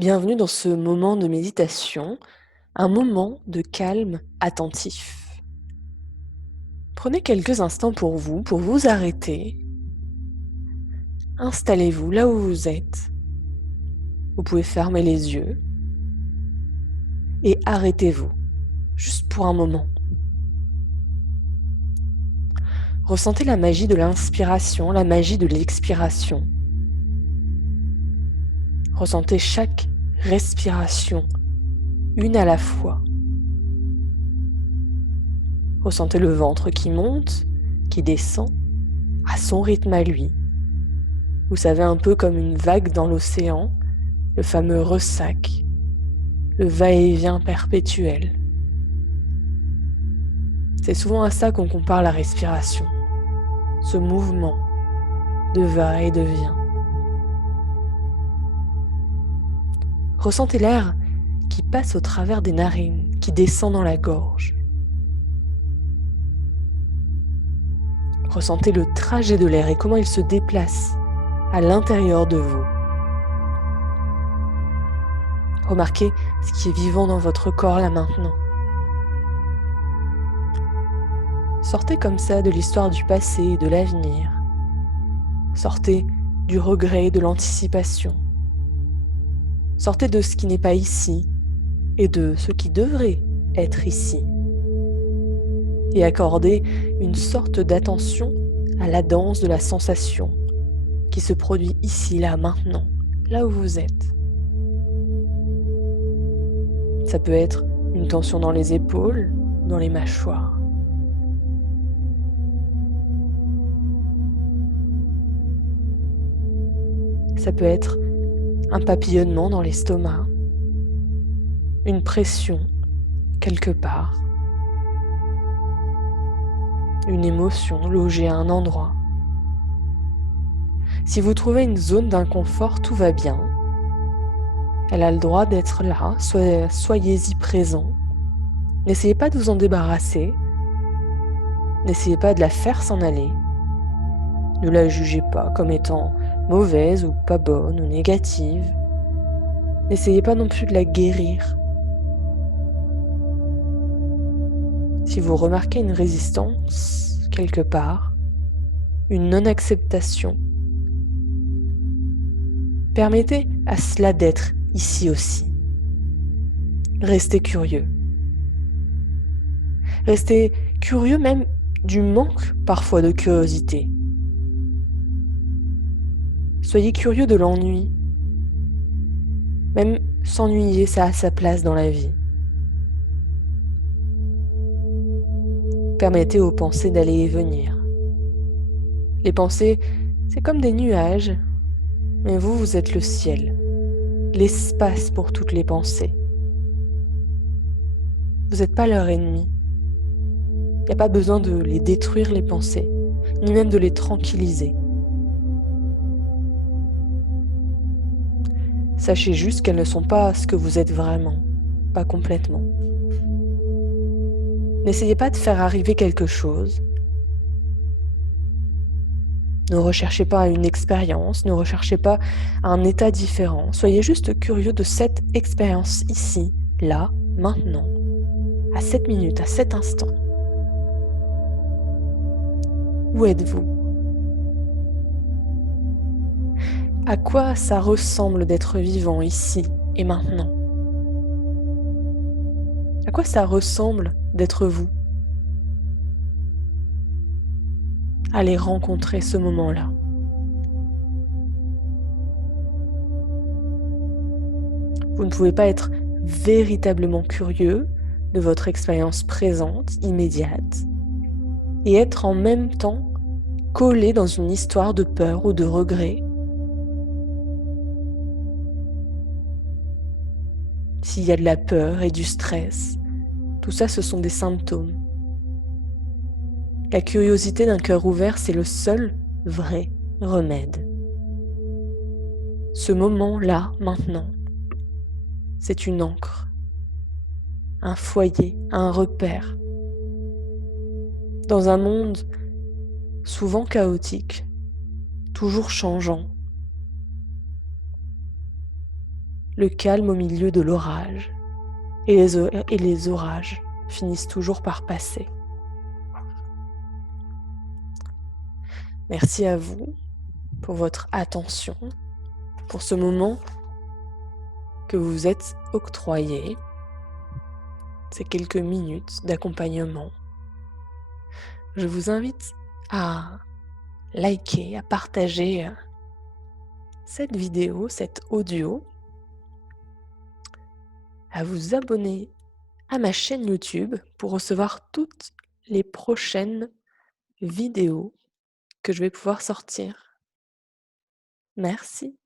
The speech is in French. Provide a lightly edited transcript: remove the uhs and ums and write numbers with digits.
Bienvenue dans ce moment de méditation, un moment de calme attentif. Prenez quelques instants pour vous arrêter. Installez-vous là où vous êtes. Vous pouvez fermer les yeux et arrêtez-vous, juste pour un moment. Ressentez la magie de l'inspiration, la magie de l'expiration. Ressentez chaque respiration, une à la fois. Ressentez le ventre qui monte, qui descend, à son rythme à lui. Vous savez, un peu comme une vague dans l'océan, le fameux ressac, le va-et-vient perpétuel. C'est souvent à ça qu'on compare la respiration, ce mouvement de va et de vient. Ressentez l'air qui passe au travers des narines, qui descend dans la gorge. Ressentez le trajet de l'air et comment il se déplace à l'intérieur de vous. Remarquez ce qui est vivant dans votre corps là maintenant. Sortez comme ça de l'histoire du passé et de l'avenir. Sortez du regret et de l'anticipation. Sortez de ce qui n'est pas ici et de ce qui devrait être ici. Et accordez une sorte d'attention à la danse de la sensation qui se produit ici, là, maintenant, là où vous êtes. Ça peut être une tension dans les épaules, dans les mâchoires. Ça peut être un papillonnement dans l'estomac, une pression quelque part, une émotion logée à un endroit. Si vous trouvez une zone d'inconfort, tout va bien. Elle a le droit d'être là, soyez-y présent. N'essayez pas de vous en débarrasser. N'essayez pas de la faire s'en aller. Ne la jugez pas comme étant mauvaise ou pas bonne ou négative. N'essayez pas non plus de la guérir. Si vous remarquez une résistance quelque part, une non-acceptation, permettez à cela d'être ici aussi. Restez curieux. Restez curieux même du manque parfois de curiosité. Soyez curieux de l'ennui. Même s'ennuyer, ça a sa place dans la vie. Permettez aux pensées d'aller et venir. Les pensées, c'est comme des nuages, mais vous êtes le ciel, l'espace pour toutes les pensées. Vous n'êtes pas leur ennemi. Il n'y a pas besoin de les détruire, les pensées, ni même de les tranquilliser. Sachez juste qu'elles ne sont pas ce que vous êtes vraiment, pas complètement. N'essayez pas de faire arriver quelque chose. Ne recherchez pas une expérience, ne recherchez pas un état différent. Soyez juste curieux de cette expérience ici, là, maintenant, à cette minute, à cet instant. Où êtes-vous? À quoi ça ressemble d'être vivant ici et maintenant? À quoi ça ressemble d'être vous? Allez rencontrer ce moment-là. Vous ne pouvez pas être véritablement curieux de votre expérience présente, immédiate, et être en même temps collé dans une histoire de peur ou de regret. S'il y a de la peur et du stress, tout ça, ce sont des symptômes. La curiosité d'un cœur ouvert, c'est le seul vrai remède. Ce moment-là, maintenant, c'est une ancre, un foyer, un repère. Dans un monde souvent chaotique, toujours changeant, le calme au milieu de l'orage. Et les orages finissent toujours par passer. Merci à vous pour votre attention, pour ce moment que vous vous êtes octroyé, ces quelques minutes d'accompagnement. Je vous invite à liker, à partager cette vidéo, cet audio, à vous abonner à ma chaîne YouTube pour recevoir toutes les prochaines vidéos que je vais pouvoir sortir. Merci.